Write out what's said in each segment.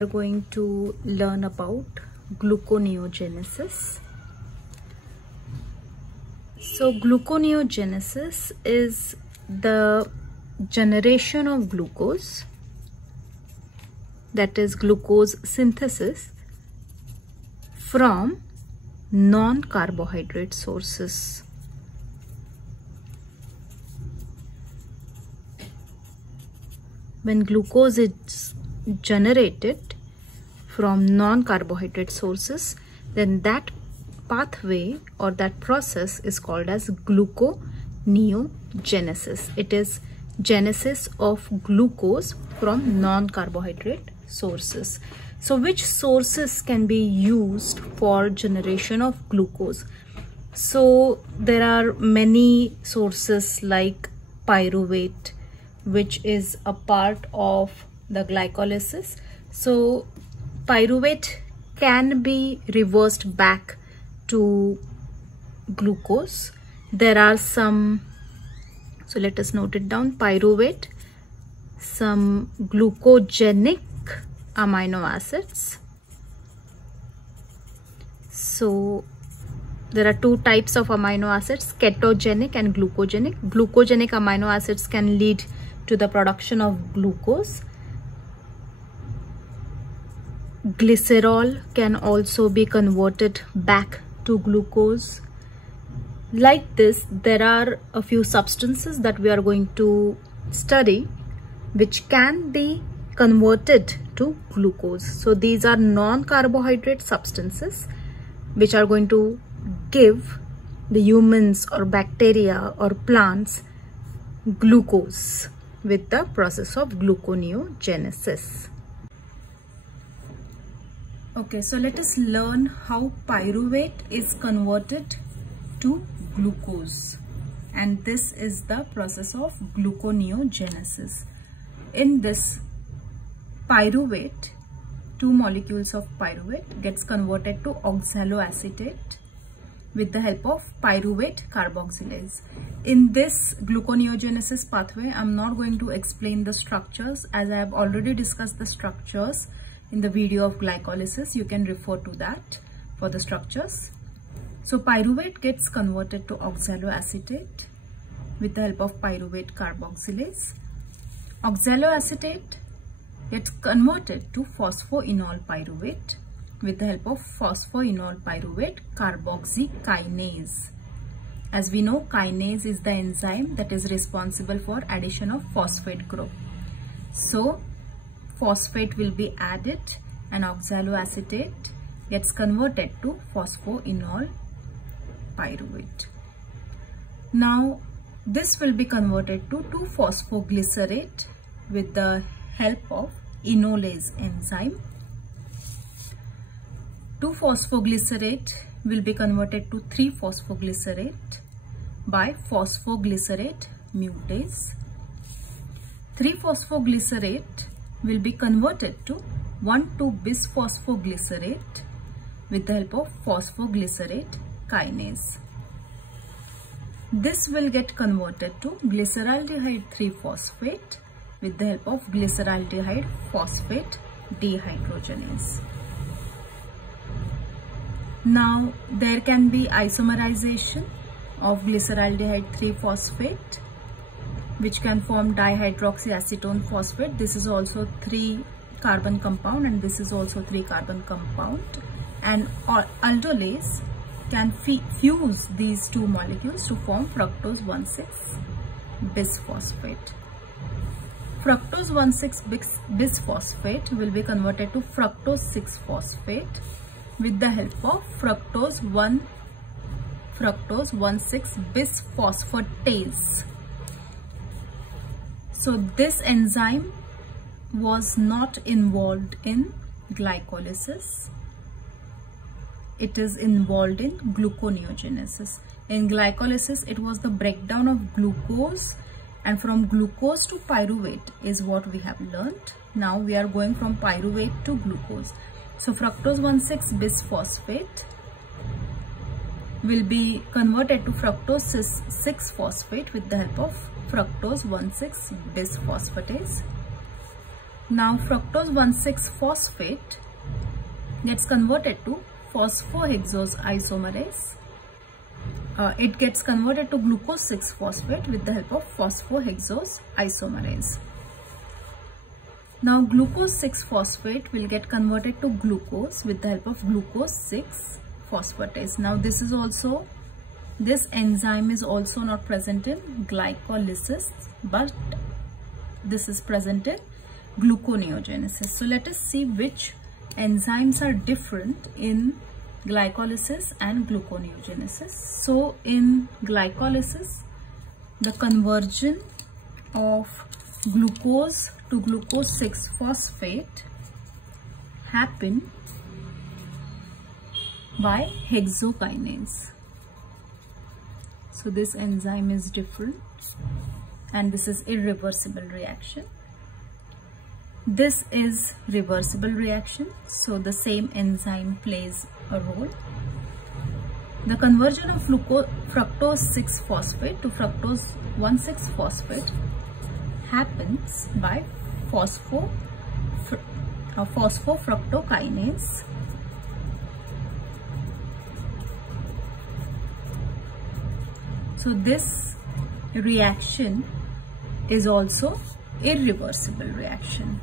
We're going to learn about gluconeogenesis. So gluconeogenesis is the generation of glucose, that is glucose synthesis, from non-carbohydrate sources. When glucose is generated from non-carbohydrate sources, then that pathway or that process is called as gluconeogenesis. It is genesis of glucose from non-carbohydrate sources. So which sources can be used for generation of glucose? So there are many sources like pyruvate, which is a part of the glycolysis. So pyruvate can be reversed back to glucose. There are some, so let us note it down: pyruvate, some glucogenic amino acids. So there are two types of amino acids, ketogenic and glucogenic. Glucogenic amino acids can lead to the production of glucose. Glycerol can also be converted back to glucose. Like this, there are a few substances that we are going to study which can be converted to glucose. So these are non-carbohydrate substances which are going to give the humans or bacteria or plants glucose with the process of gluconeogenesis. Okay, so let us learn how pyruvate is converted to glucose, and this is the process of gluconeogenesis. In this pyruvate, two molecules of pyruvate gets converted to oxaloacetate with the help of pyruvate carboxylase. In this gluconeogenesis pathway, I'm not going to explain the structures, as I have already discussed the structures in the video of glycolysis. You can refer to that for the structures. So pyruvate gets converted to oxaloacetate with the help of pyruvate carboxylase. Oxaloacetate gets converted to phosphoenol pyruvate with the help of phosphoenol pyruvate carboxykinase. As we know, kinase is the enzyme that is responsible for addition of phosphate group. So phosphate will be added and oxaloacetate gets converted to phosphoenol pyruvate. Now this will be converted to 2-phosphoglycerate with the help of enolase enzyme. 2-phosphoglycerate will be converted to 3-phosphoglycerate by phosphoglycerate mutase. 3-phosphoglycerate will be converted to 1,2-bisphosphoglycerate with the help of phosphoglycerate kinase. This will get converted to glyceraldehyde 3-phosphate with the help of glyceraldehyde phosphate dehydrogenase. Now there can be isomerization of glyceraldehyde 3-phosphate, which can form dihydroxyacetone phosphate. This is also 3-carbon compound, and this is also 3-carbon compound. And aldolase can fuse these two molecules to form fructose 1,6-bisphosphate. Fructose 1,6-bisphosphate will be converted to fructose 6-phosphate with the help of fructose 1,6-bisphosphatase. So this enzyme was not involved in glycolysis. It is involved in gluconeogenesis. In glycolysis, it was the breakdown of glucose, and from glucose to pyruvate is what we have learned. Now we are going from pyruvate to glucose. So fructose 1,6-bisphosphate will be converted to fructose 6-phosphate with the help of fructose 1,6-bisphosphatase. Now fructose 1,6-phosphate gets converted to phosphohexose isomerase. It gets converted to glucose 6-phosphate with the help of phosphohexose isomerase. Now glucose 6-phosphate will get converted to glucose with the help of glucose 6-phosphatase. Now this enzyme is also not present in glycolysis, but this is present in gluconeogenesis. So let us see which enzymes are different in glycolysis and gluconeogenesis. So in glycolysis, the conversion of glucose to glucose 6-phosphate happen by hexokinase. So this enzyme is different and this is irreversible reaction. This is reversible reaction, so the same enzyme plays a role. The conversion of fructose 6-phosphate to fructose 1,6-phosphate happens by phosphofructokinase. So this reaction is also irreversible reaction.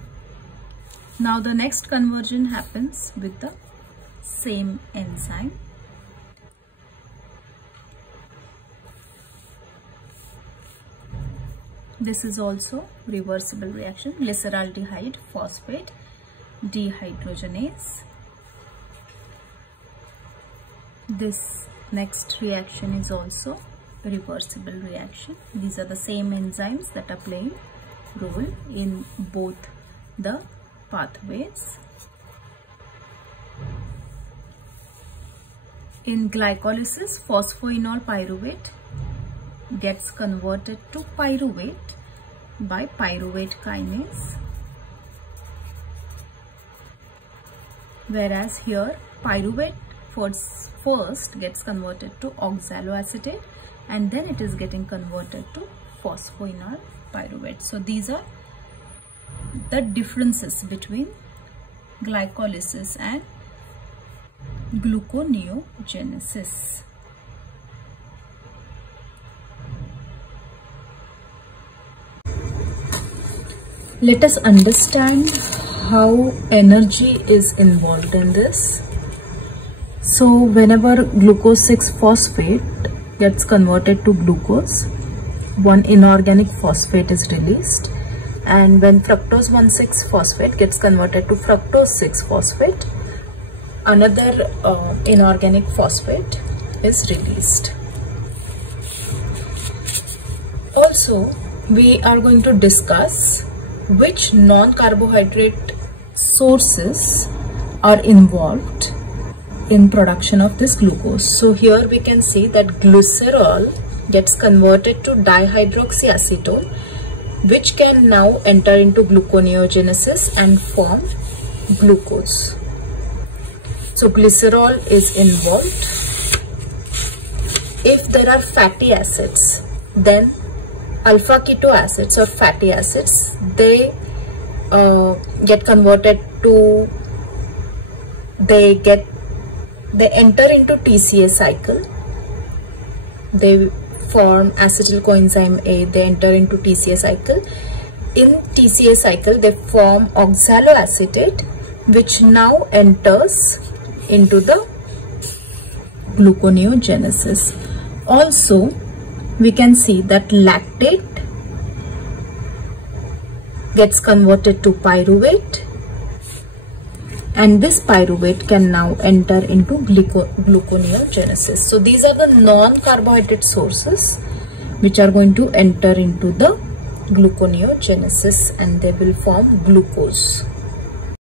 Now the next conversion happens with the same enzyme. This is also reversible reaction, glyceraldehyde phosphate dehydrogenase. This next reaction is also reversible reaction. These are the same enzymes that are playing role in both the pathways. In glycolysis, phosphoenol pyruvate gets converted to pyruvate by pyruvate kinase, whereas here pyruvate first gets converted to oxaloacetate and then it is getting converted to phosphoenol pyruvate. So these are the differences between glycolysis and gluconeogenesis. Let us understand how energy is involved in this. So whenever glucose 6-phosphate gets converted to glucose, one inorganic phosphate is released, and when fructose 1,6-phosphate gets converted to fructose 6-phosphate, another inorganic phosphate is released. Also, we are going to discuss which non-carbohydrate sources are involved in production of this glucose. So here we can see that glycerol gets converted to dihydroxyacetone, which can now enter into gluconeogenesis and form glucose. So glycerol is involved. If there are fatty acids, then alpha keto acids or fatty acids, they get converted to, they enter into TCA cycle. They form acetyl coenzyme A, they enter into TCA cycle. In TCA cycle, they form oxaloacetate, which now enters into the gluconeogenesis. Also, we can see that lactate gets converted to pyruvate, and this pyruvate can now enter into gluconeogenesis. So these are the non-carbohydrate sources which are going to enter into the gluconeogenesis and they will form glucose.